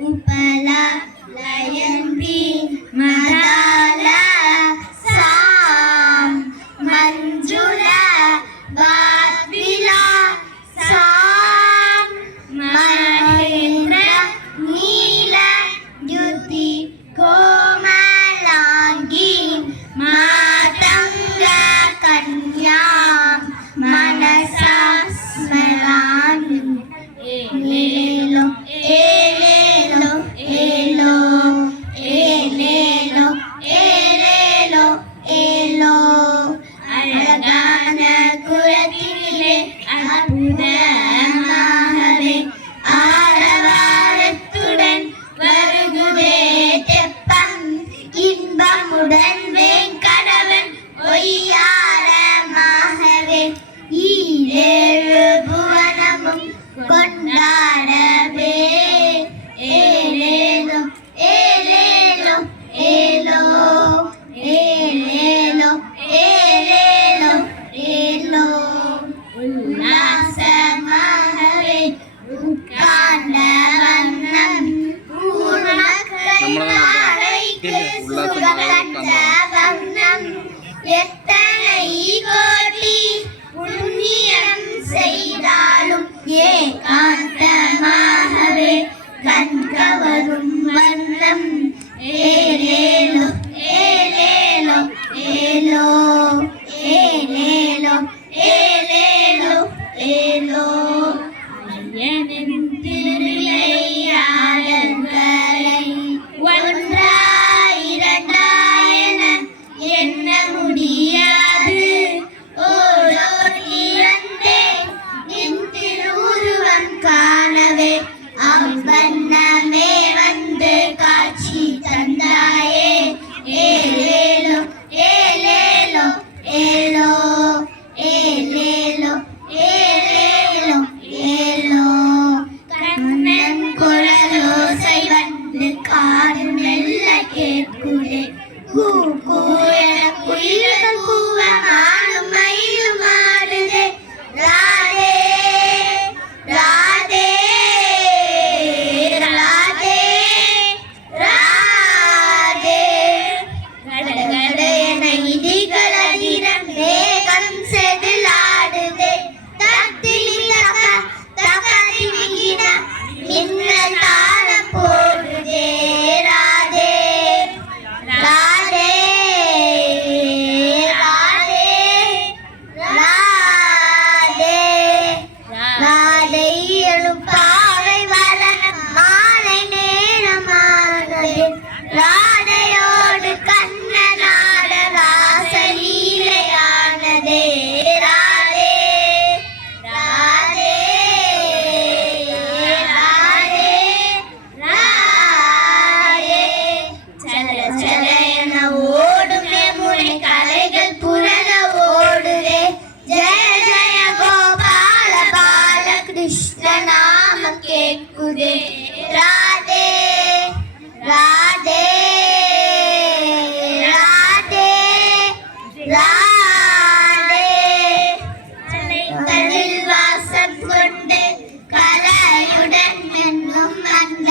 Upala Lion Green Madala Sam Manjula Vatvila Sam Mahendra Neela Yuti Komalangi Matanga Kanya Manasa Smarami Elelo Elelo Elo Elelo Elelo Elo அழகான குலத்திலே அற்புதமாகவே ஆரவாரத்துடன் வருகுதே தெப்பம் இன்பமுடன் வேங்கடவன் ஒய்யாரமாகவே ஈரேழு புவனமும் கொண்டாடவே ஏலேலோ ஏலேலோ ஏலோ ஏலேலோ ஏலேலோ ஏலோ உல்லாசமாகவே உட்கார்ந்த வண்ணம் ஊர்மக்கள் நாளைக்கு சுகந்த வண்ணம் எத்தனை கோடி புண்ணியம் செய்தாலும் ஏகாந்தமாகவே கண்கவரும் வண்ணம் ஏலேலோ ஏலேலோ ஏலோ ஏலேலோ ஏலேலோ ஏலோ ஐயனின் திருவிளையாடல்களை ஒன்றாய் இரண்டாயன எண்ண முடியாது ஓடோடி வந்தேன் நின் திருவுருவம் காணவே அவ்வண்ணமே வந்து காட்சி தந்தாயே ஏலேலோ ஏலேலோ ஏலோ ஏலேலோ ஏலேலோ ஏலோ கண்ணன் குரலோசை வந்து காது மெல்ல கேட்குதே கூ கூ என குயில்கள் கூவ மானும் மயிலும் ஆடுதே ராதே ராதே ராதே ராதே கடகட என இடிகள் அதிர மேகம் செதிலாடுதே தத்திலி தக தகதி மிகின மின்னல் தாளம் போடுதே ராதே ராதே ராதே ராதே ராதை எழுப்பாவை வரணம் மாலை நேரமானது ராதையோடு கண்ணனாட ராசலீலையானதே ராதே ராதே ராதே ராதே சல சல என ஓடுமே முறை கலைகள் புரள ஓடுதே ஜெய ஜெய கோபால பால கிருஷ்ண நாமம் கேட்குதே ராதே ராதே ராதே ராதே தலைகளில் வாசம் கொண்டு கலையுடன் என்னும் அந்த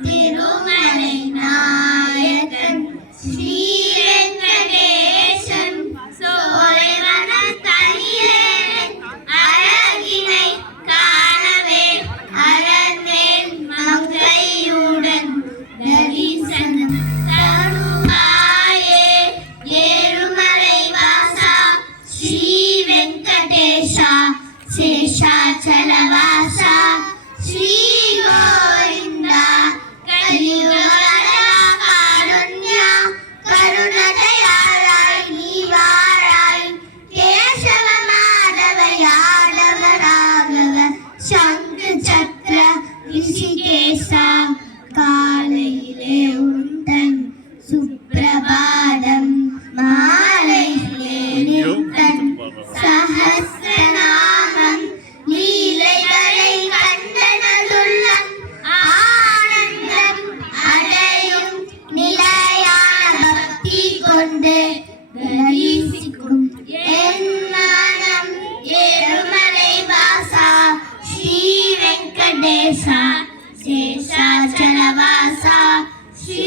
திருமலை நாயகன் ஸ்ரீ வெங்கடேசன் சோலைவன தனியேன் அழகினை காணவே அரணேன் மங்கையுடன் தரிசனம் தருவாயே ஏழுமலை வாசா ஸ்ரீ வெங்கடேஷா சேஷாச்சலவாசா ஸ்ரீ கோவிந்தா கலியுகவரா காருண்யா கருணதயாளாய் நீ வாழாய் கேசவ மாதவ யாதவ ராகவ சங்கு சக்கர ரிஷிகேசா காலையிலே உந்தன் சுப்பிரபாதம் மாலையிலே நித்தன் சஹஸ்ரநாமம் லீலைகளை கண்டனதுள்ளம் ஆனந்தம் அடையும் நிலையான பக்தி கொண்டு தரிசிக்கும் என் மனம் ஏழுமலை வாசா ஸ்ரீ வெங்கடேசா சேஷாச்சலவாசா ஸ்ரீ